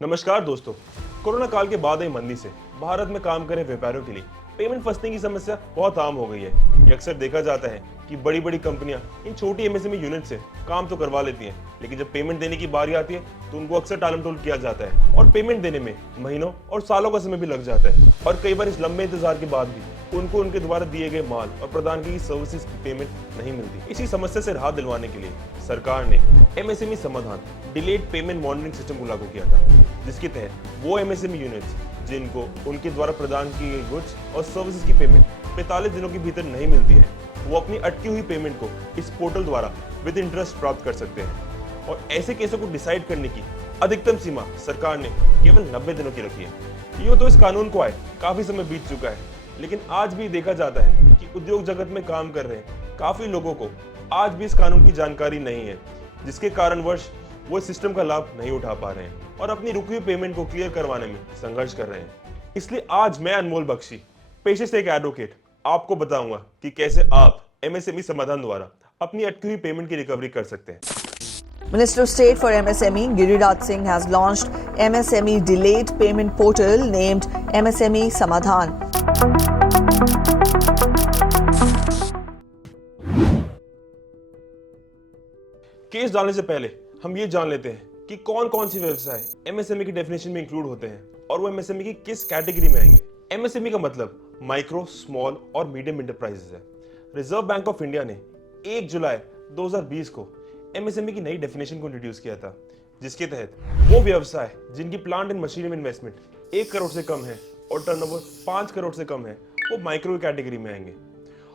नमस्कार दोस्तों। कोरोना काल के बाद आई मंदी से भारत में काम करे व्यापारियों के लिए पेमेंट फंसने की समस्या बहुत आम हो गई है। ये अक्सर देखा जाता है कि बड़ी बड़ी कंपनियां इन छोटी एमएसएमई यूनिट से काम तो करवा लेती हैं, लेकिन जब पेमेंट देने की बारी आती है तो उनको अक्सर टालमटोल किया जाता है और पेमेंट देने में महीनों और सालों का समय भी लग जाता है। और कई बार इस लंबे इंतजार के बाद भी उनको उनके द्वारा दिए गए माल और प्रदान की गई सर्विसेज की पेमेंट नहीं मिलती। इसी समस्या से राहत दिलवाने के लिए सरकार ने एमएसएमई समाधान डिलेड पेमेंट मॉनिटरिंग सिस्टम को लागू किया था, जिसके तहत वो एमएसएमई यूनिट्स जिनको उनके द्वारा प्रदान की गई गुड्स और सर्विसेज की पेमेंट 45 दिनों के भीतर नहीं मिलती है, वो अपनी अटकी हुई पेमेंट को इस पोर्टल द्वारा विद इंटरेस्ट प्राप्त कर सकते हैं। और ऐसे केसों को डिसाइड करने की अधिकतम सीमा सरकार ने केवल 90 दिनों की रखी है। यूं तो इस कानून को आए काफी समय बीत चुका है, लेकिन आज भी देखा जाता है कि उद्योग जगत में काम कर रहे काफी लोगों को आज भी इस कानून की जानकारी नहीं है, जिसके कारणवश वो इस सिस्टम का लाभ नहीं उठा पा रहे हैं और अपनी रुकी हुई पेमेंट को क्लियर करवाने में संघर्ष कर रहे हैं। इसलिए आज मैं अनमोल बख्शी, पेशे से एक एडवोकेट, आपको बताऊंगा कि कैसे आप एमएसएमई समाधान द्वारा अपनी अटकी हुई पेमेंट की रिकवरी कर सकते हैं। Minister of State for MSME Giriraj Singh has launched MSME Delayed Payment Portal named MSME Samadhan. Case डालने से पहले हम ये जान लेते हैं कि कौन कौन सी व्यवसाय एमएसएमई की डेफिनेशन में इंक्लूड होते हैं और वो एमएसएमई की किस कैटेगरी में आएंगे। एमएसएमई का मतलब माइक्रो, स्मॉल और मीडियम इंटरप्राइजेस है। रिजर्व बैंक ऑफ इंडिया ने 1 जुलाई 2020 को एमएसएमई की नई डेफिनेशन को इंट्रोड्यूस किया था, जिसके तहत वो व्यवसाय जिनकी प्लांट एंड मशीनरी में इन्वेस्टमेंट 1 करोड़ से कम है और टर्नओवर 5 करोड़ से कम है, वो माइक्रो कैटेगरी में आएंगे।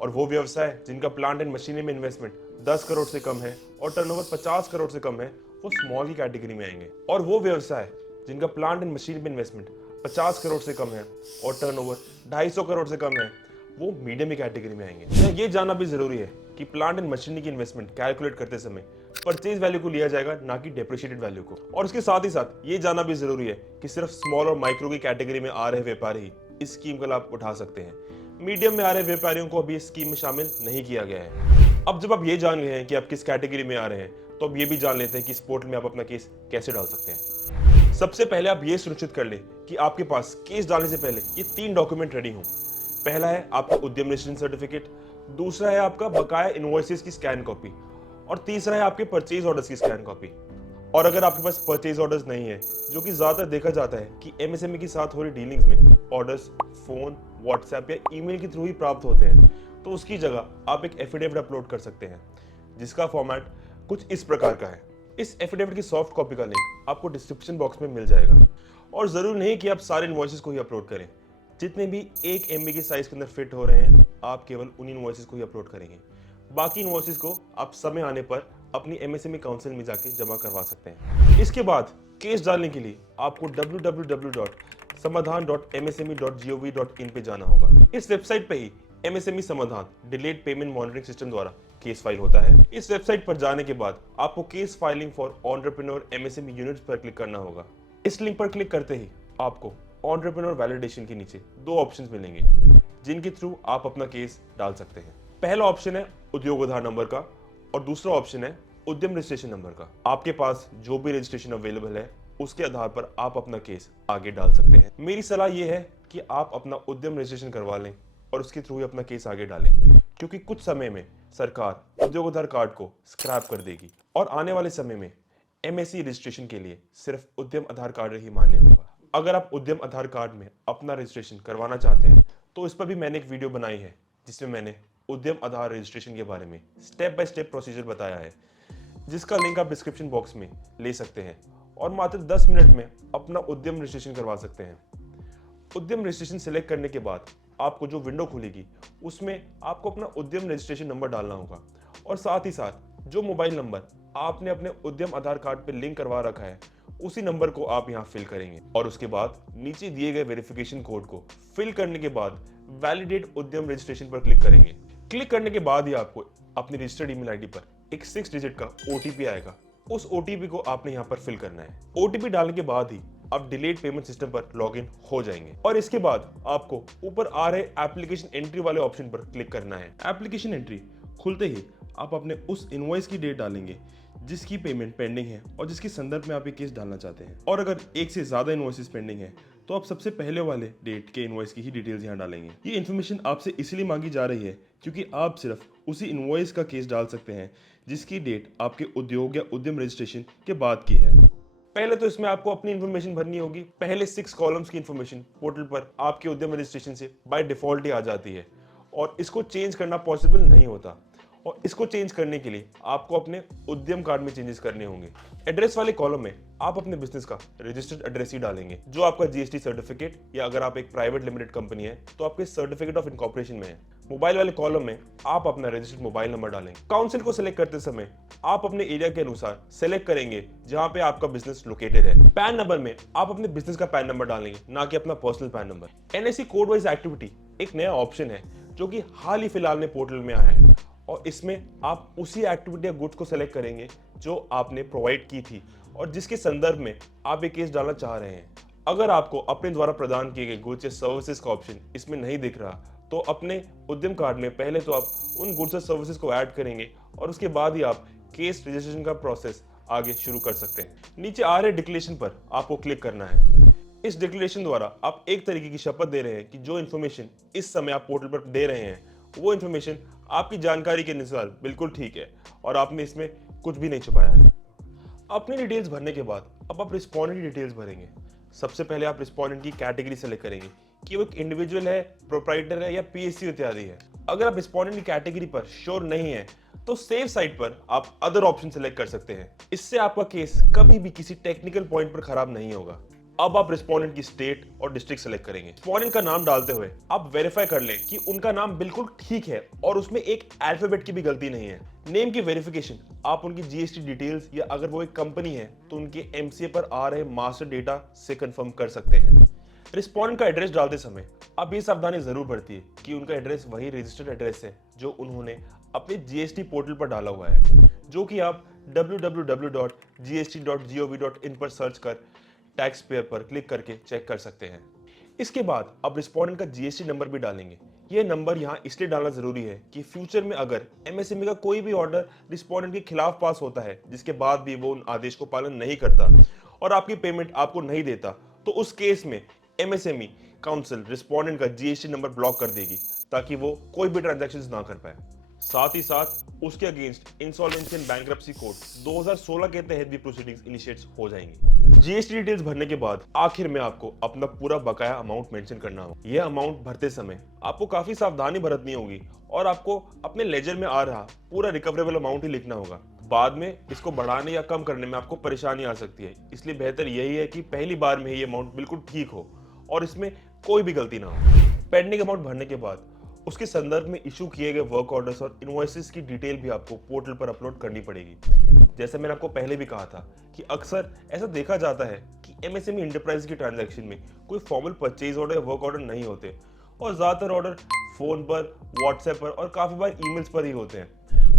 और वो व्यवसाय जिनका प्लांट एंड मशीनरी में इन्वेस्टमेंट 10 करोड़ से कम है और टर्नओवर 50 करोड़ से कम है, वो स्मॉल की कैटेगरी में आएंगे। और वो व्यवसाय जिनका प्लांट एंड मशीनरी में इन्वेस्टमेंट 50 करोड़ से कम है और टर्नओवर 250 करोड़ से कम है, वो मीडियम की कैटेगरी में आएंगे। ये जानना भी जरूरी है कि प्लांट एंड मशीनरी की इन्वेस्टमेंट कैलकुलेट करते समय परचेज वैल्यू को लिया जाएगा, ना कि डेप्रिशिएटेड वैल्यू को। और उसके साथ ही साथ ये जानना भी जरूरी है कि सिर्फ स्मॉल और माइक्रो की कैटेगरी में आ रहे व्यापारी ही इस स्कीम का लाभ उठा सकते हैं। मीडियम में आ रहे व्यापारियों को अभी इस स्कीम में शामिल नहीं किया गया है। अब जब आप ये जान गए हैं कि आप किस कैटेगरी में आ रहे हैं, तो अब ये भी जान लेते हैं कि इस पोर्टल में आप अपना केस कैसे डाल सकते हैं। सबसे पहले आप ये सुनिश्चित कर लें कि आपके पास केस डालने से पहले ये 3 डॉक्यूमेंट रेडी हों। पहला है आपका उद्यम रजिस्ट्रेशन सर्टिफिकेट, दूसरा है आपका बकाया इनवॉइसेस की स्कैन कॉपी और तीसरा है आपके परचेज ऑर्डर्स की स्कैन कॉपी। और अगर आपके पास परचेज ऑर्डर्स नहीं है, जो कि ज्यादातर देखा जाता है कि एमएसएमई के साथ हो रही डीलिंग्स में ऑर्डर्स फोन, व्हाट्सएप या ईमेल के थ्रू ही प्राप्त होते हैं, तो उसकी जगह आप एक एफिडेविट अपलोड कर सकते हैं, जिसका फॉर्मेट कुछ इस प्रकार का है। इस एफिडेविट की सॉफ्ट कॉपी का लिंक आपको डिस्क्रिप्शन बॉक्स में मिल जाएगा। और जरूरी नहीं कि आप सारे इनवॉइसेस को ही अपलोड करें, जितने भी 1 MB के साइज के अंदर फिट हो रहे हैं, आप केवल उन इनवॉइसेस को ही अपलोड करेंगे। बाकी इनवॉइसेस को आप समय आने पर अपनी एमएसएमई काउंसिल में जाके जमा करवा सकते हैं। इसके बाद केस डालने के लिए आपको www.samadhan.msme.gov.in पे जाना होगा। इस वेबसाइट पे ही एमएसएमई समाधान डिलेड पेमेंट मॉनिटरिंग सिस्टम द्वारा केस फाइल होता है। इस वेबसाइट पर जाने के बाद आपको case filing for entrepreneur MSME units पर क्लिक करना होगा। इस लिंक पर क्लिक करते ही आपको एंटरप्रेन्योर वैलिडेशन के नीचे 2 ऑप्शंस मिलेंगे, जिनके थ्रू आप अपना केस डाल सकते हैं। पहला ऑप्शन है उद्योग आधार नंबर का और दूसरा ऑप्शन है उद्यम रजिस्ट्रेशन नंबर का। आपके पास जो भी रजिस्ट्रेशन अवेलेबल है, उसके आधार पर आप अपना केस आगे डाल सकते हैं। मेरी सलाह यह है कि आप अपना उद्यम रजिस्ट्रेशन करवा लें और उसके थ्रू ही अपना केस आगे डालें, क्योंकि कुछ समय में सरकार उद्योग आधार कार्ड को स्क्रैप कर देगी और आने वाले समय में एमएसई रजिस्ट्रेशन के लिए सिर्फ उद्यम आधार कार्ड ही मान्य होगा। अगर आप उद्यम आधार कार्ड में अपना रजिस्ट्रेशन करवाना चाहते हैं, तो इस पर भी मैंने एक वीडियो बनाई है, जिसमें मैंने उद्यम आधार रजिस्ट्रेशन के बारे में स्टेप बाय स्टेप प्रोसीजर बताया है, जिसका लिंक आप डिस्क्रिप्शन बॉक्स में ले सकते हैं और मात्र 10 मिनट में अपना उद्यम रजिस्ट्रेशन करवा सकते हैं। उद्यम रजिस्ट्रेशन सिलेक्ट करने के बाद आपको जो विंडो खुलेगी, उसमें आपको अपना उद्यम रजिस्ट्रेशन नंबर डालना होगा और साथ ही साथ जो मोबाइल नंबर आपने अपने उद्यम आधार कार्ड पर लिंक करवा रखा है, उसी नंबर को आप यहाँ फिल करेंगे और उसके बाद नीचे दिए गए वेरिफिकेशन कोड को फिल करने के बाद वैलिडेट उद्यम रजिस्ट्रेशन पर क्लिक करेंगे। क्लिक करने के बाद ही आपको अपनी रजिस्टर्ड ईमेल आईडी पर एक 6 डिजिट का ओटीपी आएगा। उस ओटीपी को आपने यहाँ पर फिल करना है। ओटीपी डालने के बाद ही आप डिलेड पेमेंट सिस्टम पर लॉगिन हो जाएंगे और इसके बाद आपको ऊपर आ रहे एप्लीकेशन एंट्री वाले ऑप्शन पर क्लिक करना है। एप्लीकेशन एंट्री खुलते ही आप अपने उस इनवॉइस की डेट डालेंगे जिसकी पेमेंट पेंडिंग है और जिसके संदर्भ में आप ये केस डालना चाहते हैं। और अगर एक से ज़्यादा इनवॉइसेस पेंडिंग है तो आप सबसे पहले वाले डेट के इनवॉइस की ही डिटेल्स यहाँ डालेंगे। ये इन्फॉर्मेशन आपसे इसलिए मांगी जा रही है क्योंकि आप सिर्फ उसी इनवॉइस का केस डाल सकते हैं जिसकी डेट आपके उद्योग या उद्यम रजिस्ट्रेशन के बाद की है। पहले तो इसमें आपको अपनी इन्फॉर्मेशन भरनी होगी। पहले 6 कॉलम्स की इन्फॉर्मेशन पोर्टल पर आपके उद्यम रजिस्ट्रेशन से बाय डिफॉल्ट ही आ जाती है और इसको चेंज करना पॉसिबल नहीं होता। और इसको चेंज करने के लिए आपको अपने उद्यम कार्ड में चेंजेस करने होंगे। एड्रेस वाले कॉलम में आप अपने बिजनेस का रजिस्टर्ड एड्रेस ही डालेंगे जो आपका जीएसटी सर्टिफिकेट या अगर आप एक प्राइवेट लिमिटेड कंपनी है तो आपके सर्टिफिकेट ऑफ इनकॉर्पोरेशन में है। मोबाइल वाले कॉलम में आप अपना रजिस्टर्ड मोबाइल नंबर डालेंगे। काउंसिल को सिलेक्ट करते समय आप अपने एरिया के अनुसार सिलेक्ट करेंगे जहां पे आपका बिजनेस लोकेटेड है। पैन नंबर में आप अपने बिजनेस का पैन नंबर डालेंगे, ना कि अपना personal pan number. NIC code wise activity एक नया ऑप्शन है जो कि हाल ही फिलहाल में पोर्टल में आया है और इसमें आप उसी एक्टिविटी या गुड्स को सेलेक्ट करेंगे जो आपने प्रोवाइड की थी और जिसके संदर्भ में आप एक केस डालना चाह रहे हैं। अगर आपको अपने द्वारा प्रदान किए गए गुड्स या सर्विसेज का ऑप्शन इसमें नहीं दिख रहा तो अपने उद्यम कार्ड में पहले तो आप उन गुड्स और सर्विसेज को ऐड करेंगे और उसके बाद ही आप केस रजिस्ट्रेशन का प्रोसेस आगे शुरू कर सकते हैं। नीचे आ रहे डिक्लेरेशन पर आपको क्लिक करना है। इस डिक्लेरेशन द्वारा आप एक तरीके की शपथ दे रहे हैं कि जो इन्फॉर्मेशन इस समय आप पोर्टल पर दे रहे हैं वो इन्फॉर्मेशन आपकी जानकारी के अनुसार बिल्कुल ठीक है और आपने इसमें कुछ भी नहीं छुपाया है। अपनी डिटेल्स भरने के बाद अब आप रिस्पोंडेंट की डिटेल्स भरेंगे। सबसे पहले आप रिस्पोंडेंट की कैटेगरी सेलेक्ट करेंगे कि वो एक इंडिविजुअल है, प्रोप्राइटर है या पीएसयू इत्यादि है। अगर आप रिस्पोंडेंट की कैटेगरी पर श्योर नहीं है तो सेव साइट पर आप अदर ऑप्शन सेलेक्ट कर सकते हैं। इससे आपका केस कभी भी किसी टेक्निकल पॉइंट पर खराब नहीं होगा। अब आप रिस्पोंडेंट की स्टेट और डिस्ट्रिक्ट सेलेक्ट करेंगे। रिस्पोंडेंट का नाम डालते हुए आप वेरीफाई कर लें कि उनका नाम बिल्कुल ठीक है और उसमें एक अल्फाबेट की भी गलती नहीं है। नेम की वेरिफिकेशन आप उनकी जीएसटी डिटेल्स या अगर वो एक कंपनी है तो उनके एमसीए पर आ रहे मास्टर डेटा से कंफर्म कर सकते हैं। रिस्पोंडेंट का एड्रेस डालते समय अब ये सावधानी जरूर बरतिए कि उनका एड्रेस वही रजिस्टर्ड एड्रेस है जो उन्होंने अपने जीएसटी पोर्टल पर डाला हुआ है, जो कि आप www.gst.gov.in पर सर्च कर टैक्स पेयर पर क्लिक करके चेक कर सकते हैं। इसके बाद अब रिस्पोंडेंट का जीएसटी नंबर भी डालेंगे। यह नंबर यहाँ इसलिए डालना जरूरी है कि फ्यूचर में अगर एमएसएमई का कोई भी ऑर्डर रिस्पोंडेंट के खिलाफ पास होता है जिसके बाद भी वो उन आदेश को पालन नहीं करता और आपकी पेमेंट आपको नहीं देता तो उस केस में एमएसएमई काउंसिल रिस्पोंडेंट का जीएसटी नंबर ब्लॉक कर देगी ताकि वो कोई भी ट्रांजैक्शंस ना कर पाए। साथ ही साथ उसके against insolvency and bankruptcy code 2016 के तहत भी प्रोसीडिंग्स इनिशिएट हो जाएंगी। जीएसटी डिटेल्स भरने के बाद आखिर में आपको अपना पूरा बकाया अमाउंट मेंशन करना होगा। यह अमाउंट भरते समय आपको काफी सावधानी बरतनी होगी और आपको अपने लेजर में आ रहा पूरा रिकवरेबल अमाउंट ही लिखना होगा। बाद में इसको बढ़ाने या कम करने में आपको परेशानी आ सकती है, इसलिए बेहतर यही है कि पहली बार में ही ये अमाउंट बिल्कुल ठीक हो और इसमें कोई भी गलती ना हो। पेंडिंग अमाउंट भरने के बाद उसके संदर्भ में इशू किए गए वर्क ऑर्डर्स और इनवॉइसेस की डिटेल भी आपको पोर्टल पर अपलोड करनी पड़ेगी। जैसे मैंने आपको पहले भी कहा था कि अक्सर ऐसा देखा जाता है कि एमएसएमई इंटरप्राइज की ट्रांजैक्शन में कोई फॉर्मल परचेज ऑर्डर या वर्क ऑर्डर नहीं होते और ज्यादातर ऑर्डर फोन पर, व्हाट्सएप पर और काफी बार ईमेल्स पर ही होते हैं।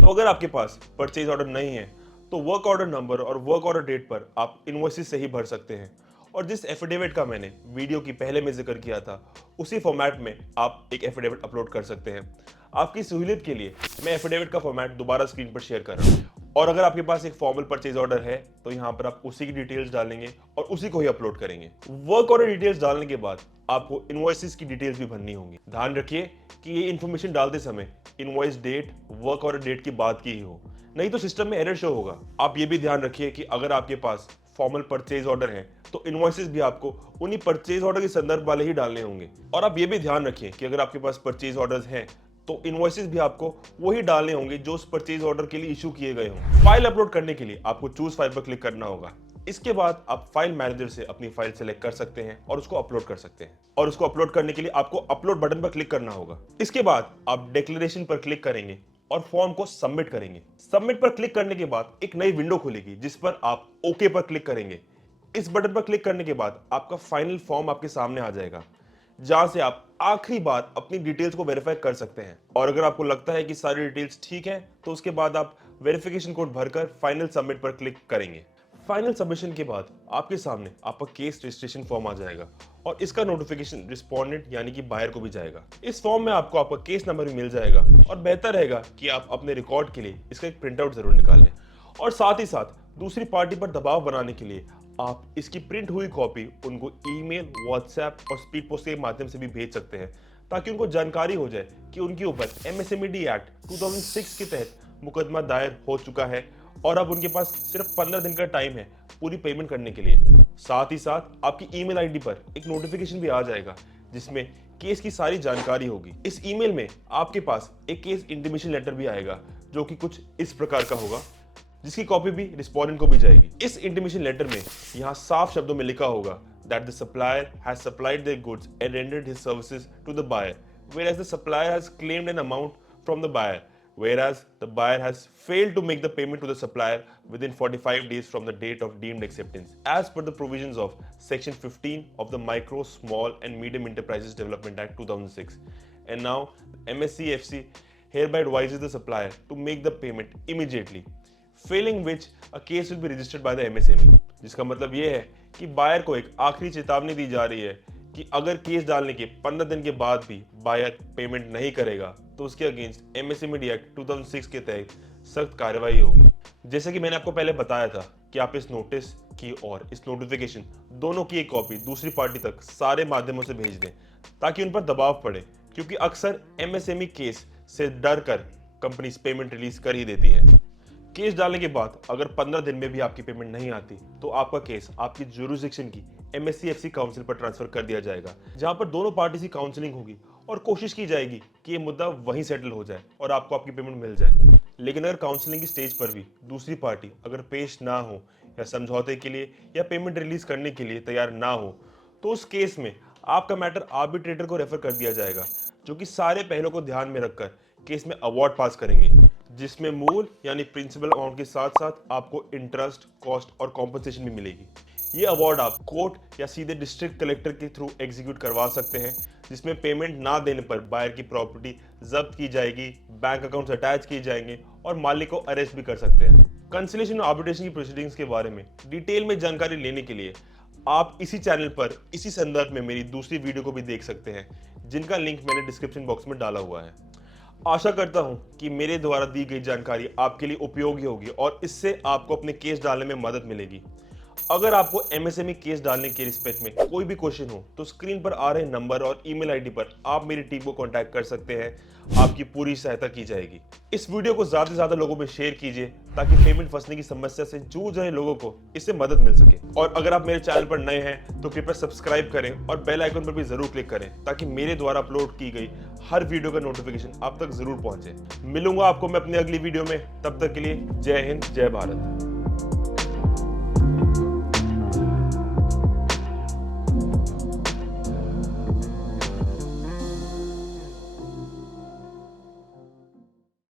तो अगर आपके पास परचेज ऑर्डर नहीं है तो वर्क ऑर्डर नंबर और वर्क ऑर्डर डेट पर आप इनवॉइसेस से ही भर सकते हैं और जिस एफिडेविट का मैंने वीडियो की पहले में जिक्र किया था उसी फॉर्मेट में आप एक एफिडेविट अपलोड कर सकते हैं। आपकी सहूलियत के लिए मैं एफिडेविट का फॉर्मेट दोबारा स्क्रीन पर शेयर कर रहा हूँ और अगर आपके पास एक फॉर्मल परचेज ऑर्डर है तो यहाँ पर आप उसी की डिटेल्स डालेंगे और उसी को ही अपलोड करेंगे। वर्क ऑर्डर डिटेल्स डालने के बाद आपको इनवॉइसेस की डिटेल्स भी भरनी होंगी। ध्यान रखिए कि ये इन्फॉर्मेशन डालते समय invoice date work order date की बात की ही हो, नहीं तो सिस्टम में एरर शो होगा। आप ये भी ध्यान रखिए कि अगर आपके पास फॉर्मल परचेज ऑर्डर है तो इनवॉइसेस भी आपको उन्हीं परचेज ऑर्डर के संदर्भ वाले ही डालने होंगे। और आप ये भी ध्यान रखिए कि अगर आपके पास परचेज ऑर्डर्स हैं तो इनवॉइसेस भी आपको वही डालने होंगे जो उस परचेज ऑर्डर के लिए इशू किए गए हों। फाइल अपलोड करने के लिए आपको चूज फाइल पर क्लिक करना होगा। इसके बाद आप फाइल मैनेजर से अपनी फाइल सेलेक्ट कर सकते हैं और उसको अपलोड कर सकते हैं और उसको अपलोड करने के लिए आपको अपलोड बटन पर क्लिक करना होगा। इसके बाद आप डिक्लेरेशन पर क्लिक करेंगे और फॉर्म को सबमिट करेंगे। सबमिट पर क्लिक करने के बाद एक नई विंडो खुलेगी जिस पर आप ओके पर क्लिक करेंगे। इस बटन पर क्लिक करने के बाद आपका फाइनल फॉर्म आपके सामने आ जाएगा जहां से आप आखिरी बार अपनी डिटेल्स को वेरीफाई कर सकते हैं और अगर आपको लगता है कि सारी डिटेल्स ठीक हैं तो उसके बाद आप वेरिफिकेशन कोड भरकर फाइनल सबमिट पर क्लिक करेंगे। फाइनल सबमिशन के बाद आपके सामने आपका केस रजिस्ट्रेशन फॉर्म आ जाएगा और इसका नोटिफिकेशन रिस्पोंडेंट यानी कि बायर को भी जाएगा। इस फॉर्म में आपको आपका केस नंबर भी मिल जाएगा और बेहतर रहेगा कि आप अपने रिकॉर्ड के लिए इसका एक प्रिंट आउट जरूर निकाल लें और साथ ही साथ दूसरी पार्टी पर दबाव बनाने के लिए आप इसकी प्रिंट हुई कॉपी उनको ईमेल, व्हाट्सएप और स्पीड पोस्ट के माध्यम से भी भेज सकते हैं ताकि उनको जानकारी हो जाए कि उनके ऊपर MSMED एक्ट 2006 के तहत मुकदमा दायर हो चुका है और अब उनके पास सिर्फ 15 दिन का टाइम है पूरी पेमेंट करने के लिए। साथ ही साथ आपकी ईमेल आईडी पर एक नोटिफिकेशन भी आ जाएगा जिसमें केस की सारी जानकारी होगी। इस ईमेल में आपके पास एक केस इंटीमेशन लेटर भी आएगा जो कि कुछ इस प्रकार का होगा, जिसकी कॉपी भी रिस्पोंडेंट को भी जाएगी। इस इंटीमेशन लेटर में यहाँ साफ शब्दों में लिखा होगा that the supplier has supplied their goods and rendered his services to the buyer, whereas the supplier has claimed an amount from the buyer, whereas the buyer has failed to make the payment to the supplier within 45 days from the date of deemed acceptance, as per the provisions of Section 15 of the Micro, Small and Medium Enterprises Development Act 2006. And now, MSCFC hereby advises the supplier to make the payment immediately, failing which a case will be registered by the MSME. जिसका मतलब ये है कि buyer को एक आखिरी चेतावनी दी जा रही है कि अगर केस डालने के 15 दिन के बाद भी बायर पेमेंट नहीं करेगा तो उसके अगेंस्ट MSMED एक्ट 2006 के तहत सख्त कार्रवाई होगी। जैसे कि मैंने आपको पहले बताया था कि आप इस नोटिस की और इस नोटिफिकेशन दोनों की एक कॉपी दूसरी पार्टी तक सारे माध्यमों से भेज दें ताकि उन पर दबाव पड़े, क्योंकि अक्सर MSME केस से डर कर कंपनीज पेमेंट रिलीज कर ही देती है। केस डालने के बाद अगर 15 दिन में भी आपकी पेमेंट नहीं आती तो आपका केस आपकी जुरिसडिक्शन की MSCFC काउंसिल पर ट्रांसफर कर दिया जाएगा, जहां पर दोनों पार्टी की काउंसलिंग होगी और कोशिश की जाएगी कि ये मुद्दा वहीं सेटल हो जाए और आपको आपकी पेमेंट मिल जाए। लेकिन अगर काउंसलिंग की स्टेज पर भी दूसरी पार्टी अगर पेश ना हो या समझौते के लिए या पेमेंट रिलीज करने के लिए तैयार ना हो तो उस केस में आपका मैटर आर्बिट्रेटर को रेफर कर दिया जाएगा, जो कि सारे पहलुओं को ध्यान में रखकर केस में अवार्ड पास करेंगे, जिसमें मूल यानी प्रिंसिपल अमाउंट के साथ साथ आपको इंटरेस्ट, कॉस्ट और कॉम्पनसेशन भी मिलेगी। ये अवार्ड आप कोर्ट या सीधे डिस्ट्रिक्ट कलेक्टर के थ्रू एग्जीक्यूट करवा सकते हैं, जिसमें पेमेंट ना देने पर बायर की प्रॉपर्टी जब्त की जाएगी, बैंक अकाउंट्स अटैच किए जाएंगे और मालिक को अरेस्ट भी कर सकते हैं। कंसिलिएशन और आर्बिट्रेशन की प्रोसीडिंग्स के बारे में डिटेल में जानकारी लेने के लिए आप इसी चैनल पर इसी संदर्भ में मेरी दूसरी वीडियो को भी देख सकते हैं, जिनका लिंक मैंने डिस्क्रिप्शन बॉक्स में डाला हुआ है। आशा करता हूं कि मेरे द्वारा दी गई जानकारी आपके लिए उपयोगी होगी और इससे आपको अपने केस डालने में मदद मिलेगी। अगर आपको MSME केस डालने के रिस्पेक्ट में कोई भी क्वेश्चन हो तो स्क्रीन पर आ रहे नंबर और ईमेल आईडी पर आप मेरी टीम को कांटेक्ट कर सकते हैं, आपकी पूरी सहायता की जाएगी। इस वीडियो को ज्यादा से ज्यादा लोगों में शेयर कीजिए ताकि पेमेंट फंसने की समस्या से जूझ रहे लोगों को इससे मदद मिल सके। और अगर आप मेरे चैनल पर नए हैं तो कृपया सब्सक्राइब करें और बेल आइकन पर भी जरूर क्लिक करें ताकि मेरे द्वारा अपलोड की गई हर वीडियो का नोटिफिकेशन आप तक जरूर पहुंचे। मिलूंगा आपको मैं अपनी अगली वीडियो में, तब तक के लिए जय हिंद, जय भारत।